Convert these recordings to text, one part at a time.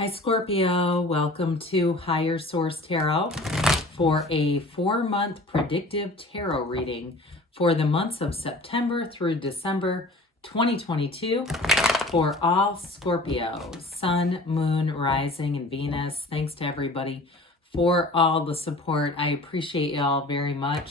Hi Scorpio, welcome to Higher Source Tarot for a 4-month predictive tarot reading for the months of September through December 2022 for all Scorpio, Sun, Moon, Rising, and Venus. Thanks to everybody for all the support. I appreciate y'all very much.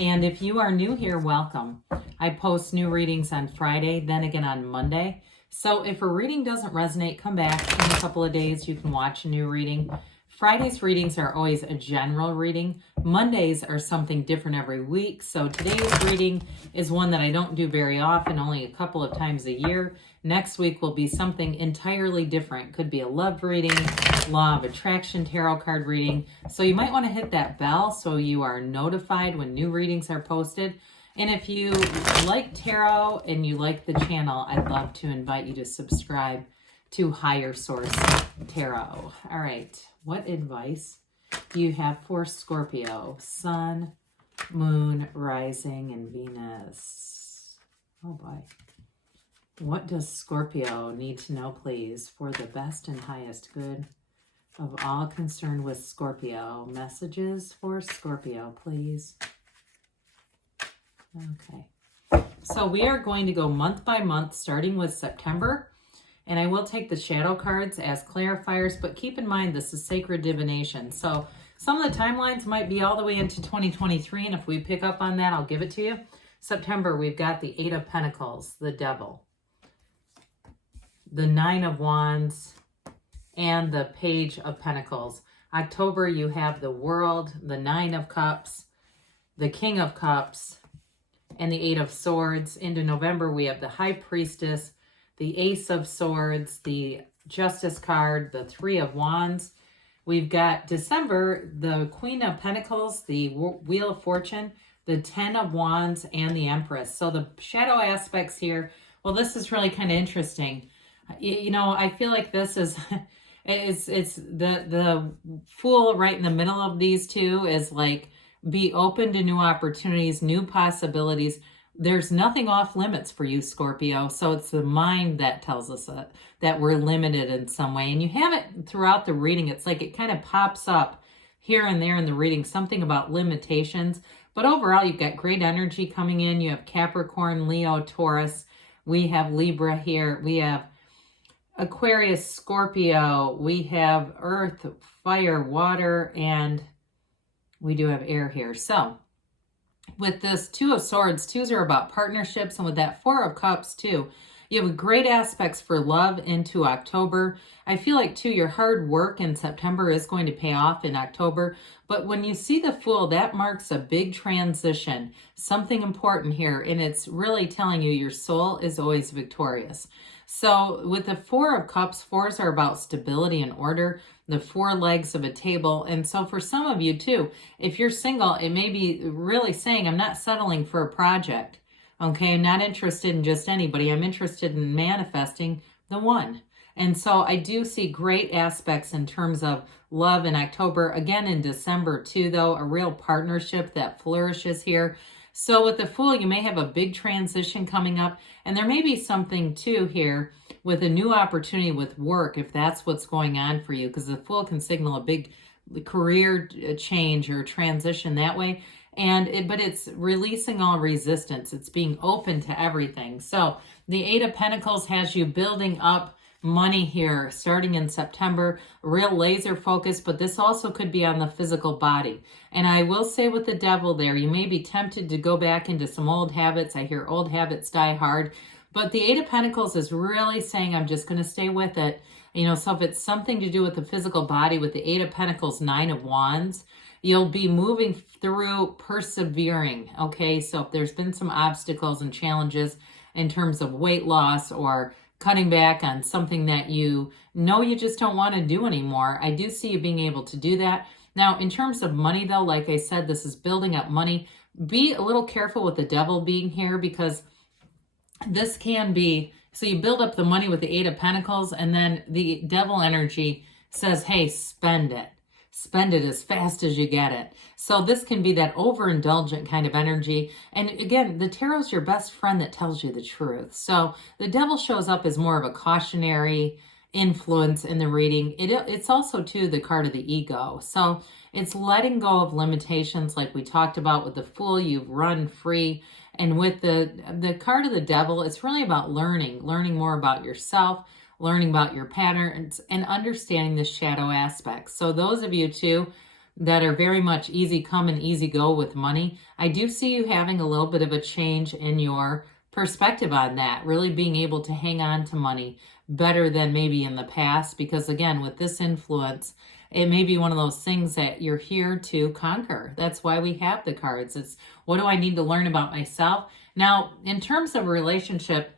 And if you are new here, welcome. I post new readings on Friday, then again on Monday. So if a reading doesn't resonate, come back in a couple of days. You can watch a new reading. Friday's readings are always a general reading. Mondays are something different every week. So today's reading is one that I don't do very often, only a couple of times a year. Next week will be something entirely different. Could be a love reading, law of attraction tarot card reading. So you might want to hit that bell so you are notified when new readings are posted. And if you like tarot and you like the channel, I'd love to invite you to subscribe to Higher Source Tarot. All right, what advice do you have for Scorpio, Sun, Moon, Rising, and Venus? Oh boy. What does Scorpio need to know, please, for the best and highest good of all concerned with Scorpio? Messages for Scorpio, please. Okay, so we are going to go month by month, starting with September, and I will take the shadow cards as clarifiers, but keep in mind this is sacred divination, so some of the timelines might be all the way into 2023, and if we pick up on that, I'll give it to you. September, we've got the 8 of Pentacles, the Devil, the 9 of Wands, and the Page of Pentacles. October, you have the World, the 9 of Cups, the King of Cups, and the 8 of Swords. Into November, we have the High Priestess, the Ace of Swords, the Justice card, the 3 of Wands. We've got December, the Queen of Pentacles, the Wheel of Fortune, the 10 of Wands, and the Empress. So the shadow aspects here, well, this is really kind of interesting. You know, I feel like this is, it's the Fool right in the middle of these two is like, be open to new opportunities, new possibilities. There's nothing off limits for you, Scorpio. So it's the mind that tells us that we're limited in some way. And you have it throughout the reading. It's like it kind of pops up here and there in the reading, something about limitations. But overall, you've got great energy coming in. You have Capricorn, Leo, Taurus. We have Libra here. We have Aquarius, Scorpio. We have Earth, Fire, Water, and we do have air here. So with this 2 of Swords, 2s are about partnerships, and with that 4 of Cups too, you have great aspects for love into October. I feel like too, your hard work in September is going to pay off in October. But when you see the Fool, that marks a big transition, something important here. And it's really telling you your soul is always victorious. So with the 4 of Cups, 4s are about stability and order, the 4 legs of a table. And so for some of you too, if you're single, it may be really saying, I'm not settling for a project. Okay, I'm not interested in just anybody. I'm interested in manifesting the one. And so I do see great aspects in terms of love in October. Again, in December too, though, a real partnership that flourishes here. So with the Fool, you may have a big transition coming up. And there may be something too here with a new opportunity with work, if that's what's going on for you, because the Fool can signal a big career change or transition that way. But it's releasing all resistance. It's being open to everything. So the 8 of Pentacles has you building up money here starting in September, real laser focus, but this also could be on the physical body. And I will say with the Devil there, you may be tempted to go back into some old habits. I hear old habits die hard, but the 8 of Pentacles is really saying, I'm just going to stay with it. You know, so if it's something to do with the physical body, with the 8 of Pentacles, 9 of Wands, you'll be moving through, persevering. Okay, so if there's been some obstacles and challenges in terms of weight loss or cutting back on something that you know you just don't want to do anymore, I do see you being able to do that. Now, in terms of money, though, like I said, this is building up money. Be a little careful with the Devil being here, because this can be, so you build up the money with the 8 of Pentacles, and then the Devil energy says, hey, spend it. Spend it as fast as you get it. So this can be that overindulgent kind of energy. And again, the tarot's your best friend that tells you the truth. So the Devil shows up as more of a cautionary, influence in the reading. It's also too the card of the ego. So it's letting go of limitations like we talked about with the Fool. You've run free. And with the card of the Devil, it's really about learning more about yourself, learning about your patterns, and understanding the shadow aspects. So those of you too that are very much easy come and easy go with money, I do see you having a little bit of a change in your perspective on that, really being able to hang on to money better than maybe in the past, because again, with this influence, it may be one of those things that you're here to conquer. That's why we have the cards. It's, what do I need to learn about myself? Now, in terms of a relationship,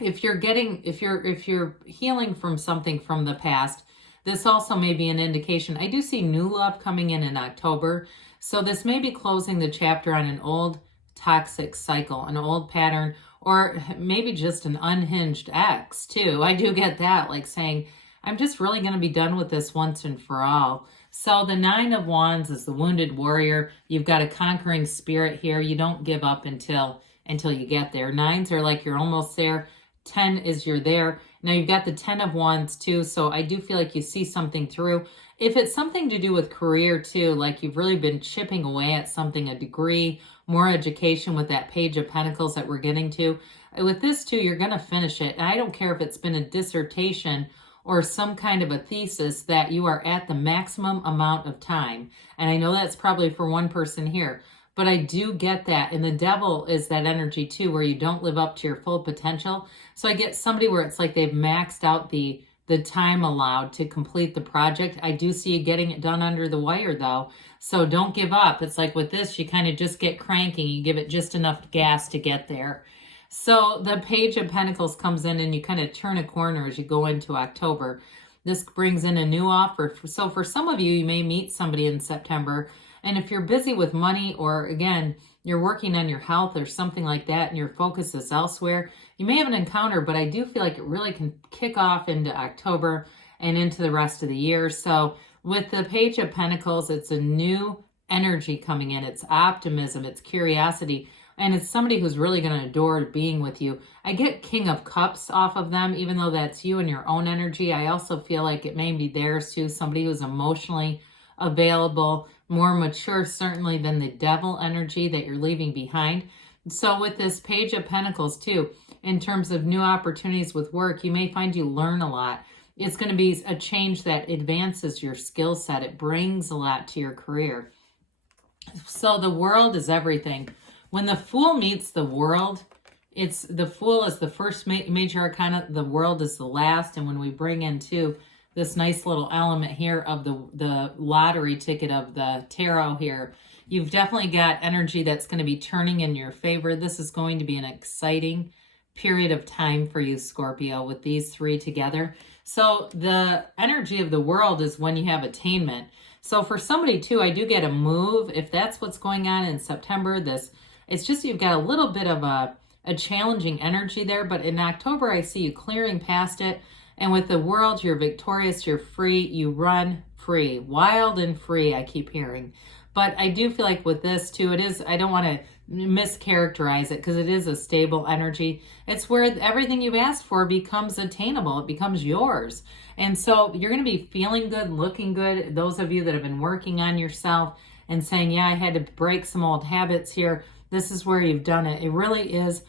if you're healing from something from the past, this also may be an indication. I do see new love coming in October. So this may be closing the chapter on an old toxic cycle, an old pattern, or maybe just an unhinged ex too. I do get that, like saying, I'm just really going to be done with this once and for all. So the Nine of Wands is the wounded warrior. You've got a conquering spirit here. You don't give up until you get there. Nines are like you're almost there. 10 is you're there. Now you've got the 10 of Wands too. So I do feel like you see something through. If it's something to do with career too, like you've really been chipping away at something, a degree, more education with that Page of Pentacles that we're getting to. With this too, you're going to finish it. And I don't care if it's been a dissertation or some kind of a thesis, that you are at the maximum amount of time. And I know that's probably for one person here, but I do get that. And the Devil is that energy too, where you don't live up to your full potential. So I get somebody where it's like they've maxed out the time allowed to complete the project. I do see you getting it done under the wire though. So don't give up. It's like with this, you kind of just get cranky. You give it just enough gas to get there. So the Page of Pentacles comes in and you kind of turn a corner as you go into October. This brings in a new offer. So for some of you, you may meet somebody in September. And if you're busy with money, or again, you're working on your health or something like that, and your focus is elsewhere, you may have an encounter, but I do feel like it really can kick off into October and into the rest of the year. So with the Page of Pentacles, it's a new energy coming in. It's optimism, it's curiosity. And it's somebody who's really going to adore being with you. I get King of Cups off of them, even though that's you and your own energy. I also feel like it may be theirs too. Somebody who's emotionally available, more mature certainly than the Devil energy that you're leaving behind. So with this Page of Pentacles too, in terms of new opportunities with work, you may find you learn a lot. It's going to be a change that advances your skill set. It brings a lot to your career. So the World is everything. When the Fool meets the World, it's the Fool is the first major arcana, the World is the last. And when we bring in too this nice little element here of the lottery ticket of the tarot here, you've definitely got energy that's going to be turning in your favor. This is going to be an exciting period of time for you, Scorpio, with these three together. So the energy of the World is when you have attainment. So for somebody too, I do get a move. If that's what's going on in September, it's just you've got a little bit of a challenging energy there. But in October, I see you clearing past it. And with the World, you're victorious, you're free, you run free. Wild and free, I keep hearing. But I do feel like with this too, it is, I don't want to mischaracterize it because it is a stable energy. It's where everything you've asked for becomes attainable. It becomes yours. And so you're going to be feeling good, looking good. Those of you that have been working on yourself and saying, yeah, I had to break some old habits here. This is where you've done it. It really is,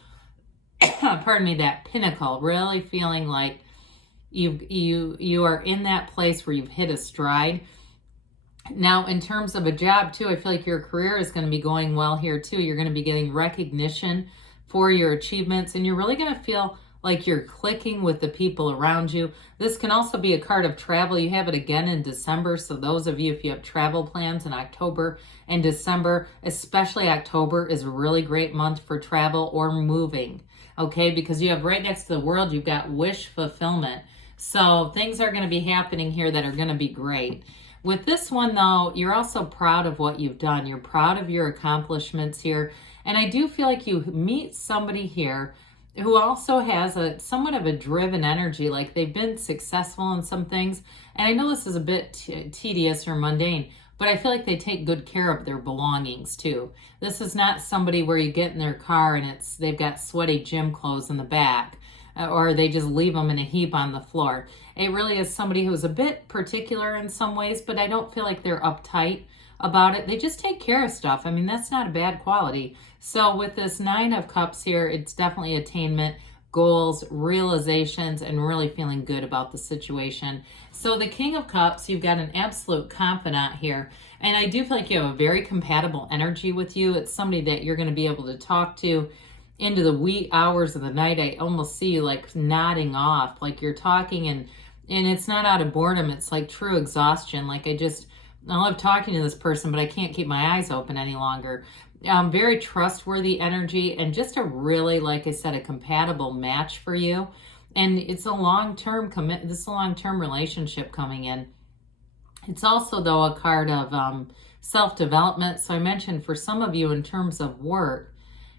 pardon me, that pinnacle, really feeling like you are in that place where you've hit a stride. Now, in terms of a job too, I feel like your career is going to be going well here too. You're going to be getting recognition for your achievements, and you're really going to feel like you're clicking with the people around you. This can also be a card of travel. You have it again in December. So those of you, if you have travel plans in October and December, especially October is a really great month for travel or moving. Okay, because you have right next to the World, you've got wish fulfillment. So things are going to be happening here that are going to be great. With this one though, you're also proud of what you've done. You're proud of your accomplishments here. And I do feel like you meet somebody here who also has somewhat of a driven energy, like they've been successful in some things. And I know this is a bit tedious or mundane, but I feel like they take good care of their belongings too. This is not somebody where you get in their car and they've got sweaty gym clothes in the back. or they just leave them in a heap on the floor. It really is somebody who's a bit particular in some ways, but I don't feel like they're uptight about it. They just take care of stuff. I mean, that's not a bad quality. So with this 9 of Cups here, it's definitely attainment, goals, realizations, and really feeling good about the situation. So the King of Cups, you've got an absolute confidant here. And I do feel like you have a very compatible energy with you. It's somebody that you're going to be able to talk to into the wee hours of the night. I almost see you like nodding off, like you're talking, and it's not out of boredom. It's like true exhaustion. Like I love talking to this person, but I can't keep my eyes open any longer. Very trustworthy energy, and just a really, like I said, a compatible match for you. And it's a long-term this is a long-term relationship coming in. It's also, though, a card of self-development. So I mentioned for some of you in terms of work,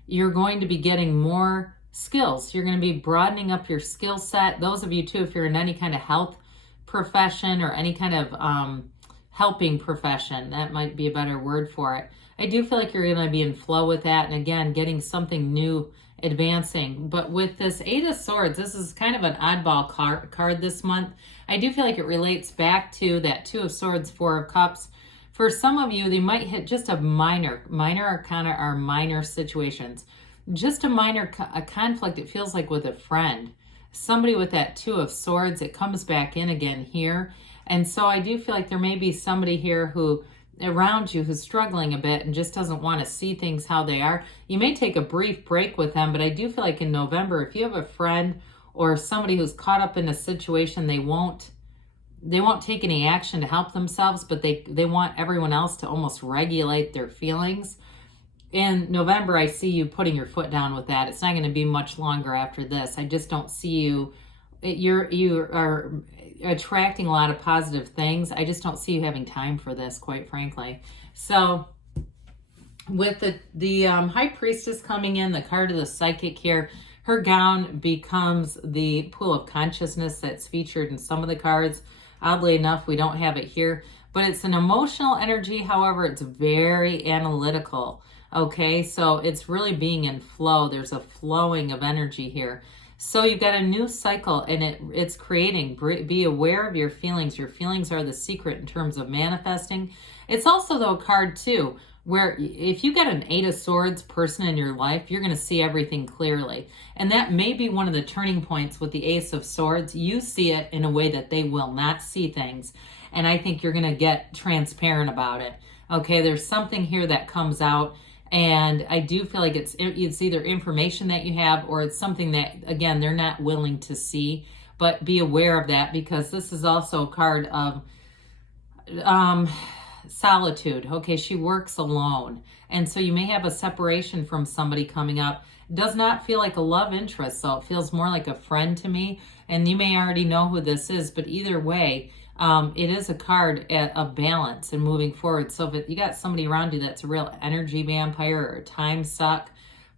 you're going to be getting more skills. You're going to be broadening up your skill set. Those of you, too, if you're in any kind of health profession or any kind of helping profession, that might be a better word for it. I do feel like you're going to be in flow with that. And again, getting something new, advancing. But with this 8 of Swords, this is kind of an oddball card this month. I do feel like it relates back to that 2 of Swords, 4 of Cups. For some of you, they might hit just a minor arcana or minor situations. Just a minor a conflict, it feels like with a friend. Somebody with that 2 of Swords, it comes back in again here. And so I do feel like there may be somebody here who around you who's struggling a bit and just doesn't want to see things how they are. You may take a brief break with them, but I do feel like in November, if you have a friend or somebody who's caught up in a situation, they won't take any action to help themselves, but they want everyone else to almost regulate their feelings. In November, I see you putting your foot down with that. It's not going to be much longer after this. I just don't see you. You are attracting a lot of positive things. I just don't see you having time for this, quite frankly. So with the High Priestess coming in, the card of the Psychic here, her gown becomes the pool of consciousness that's featured in some of the cards. Oddly enough, we don't have it here, but it's an emotional energy. However, it's very analytical. Okay, so it's really being in flow. There's a flowing of energy here. So you've got a new cycle, and it's creating. Be aware of your feelings. Your feelings are the secret in terms of manifesting. It's also, though, a card, too, where if you get an 8 of Swords person in your life, you're going to see everything clearly. And that may be one of the turning points with the Ace of Swords. You see it in a way that they will not see things. And I think you're going to get transparent about it. Okay, there's something here that comes out. And I do feel like it's either information that you have, or it's something that, again, they're not willing to see. But be aware of that, because this is also a card of solitude. Okay, she works alone. And so you may have a separation from somebody coming up. It does not feel like a love interest, so it feels more like a friend to me. And you may already know who this is, but either way, it is a card of balance and moving forward. So if you got somebody around you that's a real energy vampire or a time suck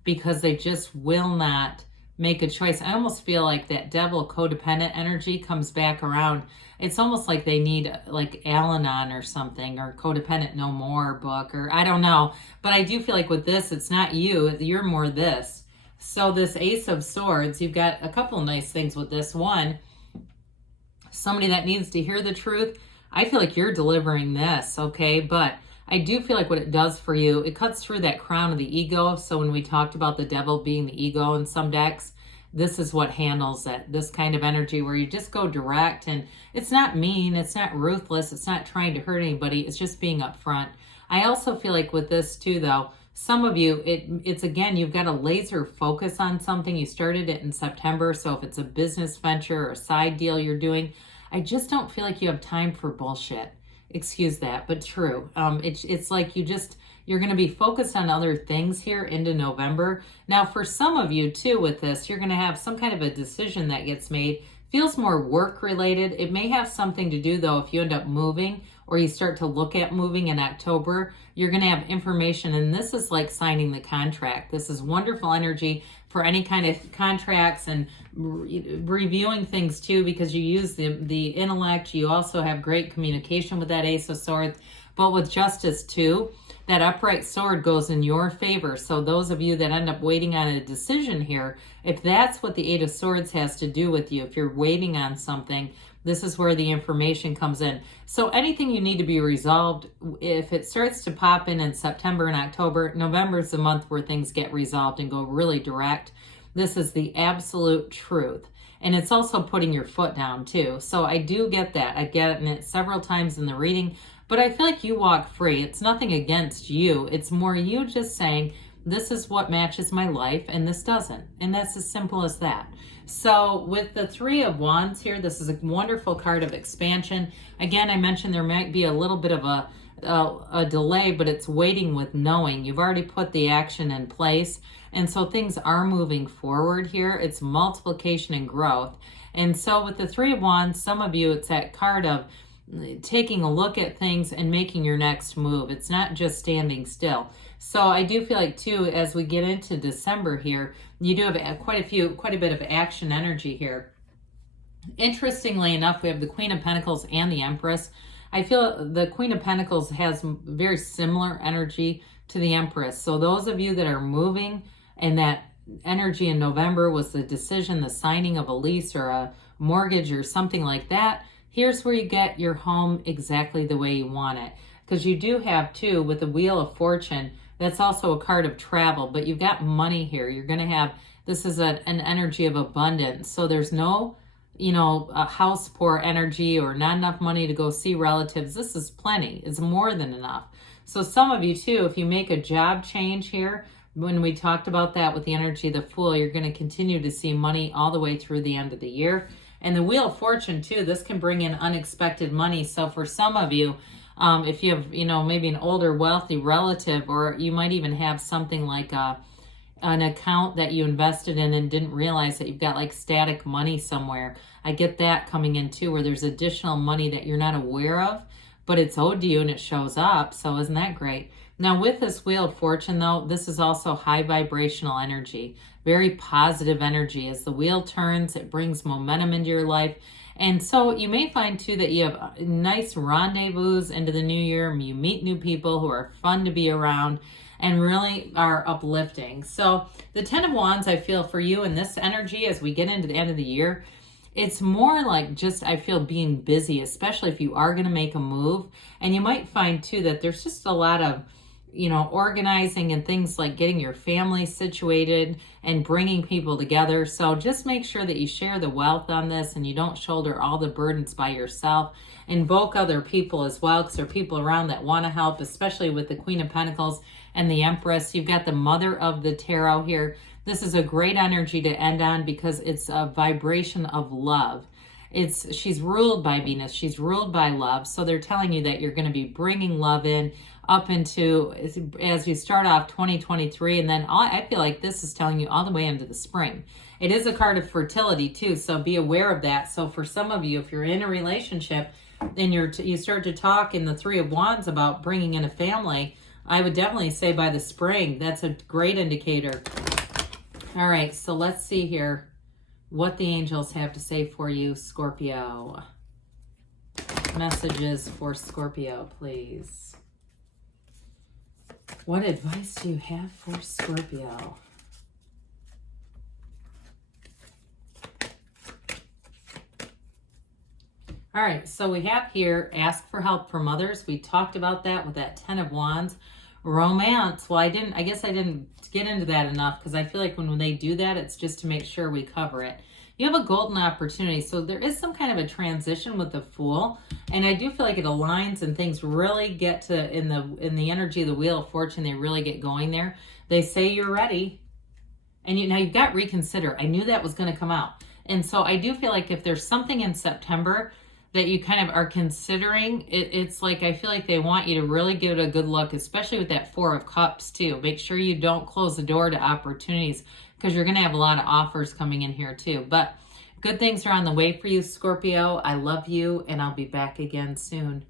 because they just will not make a choice. I almost feel like that devil codependent energy comes back around. It's almost like they need like Al-Anon or something, or Codependent No More book, or I don't know. But I do feel like with this, it's not you. You're more this. So this Ace of Swords, you've got a couple of nice things with this. One, somebody that needs to hear the truth. I feel like you're delivering this, okay? But I do feel like what it does for you, it cuts through that crown of the ego. So when we talked about the devil being the ego in some decks, this is what handles it. This kind of energy where you just go direct, and it's not mean, it's not ruthless, it's not trying to hurt anybody, it's just being upfront. I also feel like with this too, though, some of you, it's again, you've got a laser focus on something. You started it in September, so if it's a business venture or a side deal you're doing, I just don't feel like you have time for bullshit. Excuse that, but true. It's like you're going to be focused on other things here into November. Now, for some of you too with this, you're going to have some kind of a decision that gets made. Feels more work related. It may have something to do, though, if you end up moving or you start to look at moving in October, you're going to have information, and this is like signing the contract. This is wonderful energy for any kind of contracts and reviewing things too, because you use the intellect. You also have great communication with that Ace of Swords. But with Justice too, that upright sword goes in your favor. So those of you that end up waiting on a decision here, if that's what the Eight of Swords has to do with you, if you're waiting on something, this is where the information comes in. So anything you need to be resolved, if it starts to pop in September and October, November is the month where things get resolved and go really direct. This is the absolute truth. And it's also putting your foot down too. So I do get that. I've gotten it several times in the reading, but I feel like you walk free. It's nothing against you. It's more you just saying, this is what matches my life and this doesn't. And that's as simple as that. So with the Three of Wands here, this is a wonderful card of expansion. Again, I mentioned there might be a little bit of a delay, but it's waiting with knowing. You've already put the action in place. And so things are moving forward here. It's multiplication and growth. And so with the Three of Wands, some of you, it's that card of taking a look at things and making your next move. It's not just standing still. So I do feel like too, as we get into December here, you do have quite a bit of action energy here. Interestingly enough, we have the Queen of Pentacles and the Empress. I feel the Queen of Pentacles has very similar energy to the Empress. So those of you that are moving, and that energy in November was the decision, the signing of a lease or a mortgage or something like that, here's where you get your home exactly the way you want it. Because you do have too, with the Wheel of Fortune, that's also a card of travel, but you've got money here. You're going to have, this is an energy of abundance. So there's no, a house poor energy or not enough money to go see relatives. This is plenty. It's more than enough. So some of you too, if you make a job change here, when we talked about that with the energy of the Fool, you're going to continue to see money all the way through the end of the year. And the Wheel of Fortune too, this can bring in unexpected money. So for some of you, if you have, maybe an older wealthy relative, or you might even have something like an account that you invested in and didn't realize that you've got like static money somewhere. I get that coming in too, where there's additional money that you're not aware of, but it's owed to you and it shows up. So isn't that great? Now with this Wheel of Fortune though, this is also high vibrational energy, very positive energy. As the wheel turns, it brings momentum into your life. And so you may find too that you have nice rendezvous into the new year. You meet new people who are fun to be around and really are uplifting. So the Ten of Wands, I feel for you in this energy as we get into the end of the year, it's more like just, I feel, being busy, especially if you are going to make a move. And you might find too that there's just a lot of, organizing and things like getting your family situated and bringing people together. So just make sure that you share the wealth on this and you don't shoulder all the burdens by yourself. Invoke other people as well, because there are people around that want to help, especially with the Queen of Pentacles and the Empress. You've got the Mother of the Tarot here. This is a great energy to end on because it's a vibration of love. She's ruled by Venus. She's ruled by love. So they're telling you that you're going to be bringing love in up into, as you start off 2023, and then I feel like this is telling you all the way into the spring. It is a card of fertility too, so be aware of that. So for some of you, if you're in a relationship and you start to talk in the Three of Wands about bringing in a family, I would definitely say by the spring. That's a great indicator. All right, so let's see here what the angels have to say for you, Scorpio. Messages for Scorpio, please. What advice do you have for Scorpio? All right, so we have here, ask for help from others. We talked about that with that Ten of Wands. Romance, well, I guess I didn't get into that enough because I feel like when they do that, it's just to make sure we cover it. You have a golden opportunity. So there is some kind of a transition with the Fool. And I do feel like it aligns and things really get to, in the energy of the Wheel of Fortune, they really get going there. They say you're ready. And now you've got reconsider. I knew that was going to come out. And so I do feel like if there's something in September that you kind of are considering, it's like I feel like they want you to really give it a good look, especially with that Four of Cups too. Make sure you don't close the door to opportunities because you're going to have a lot of offers coming in here too. But good things are on the way for you, Scorpio. I love you, and I'll be back again soon.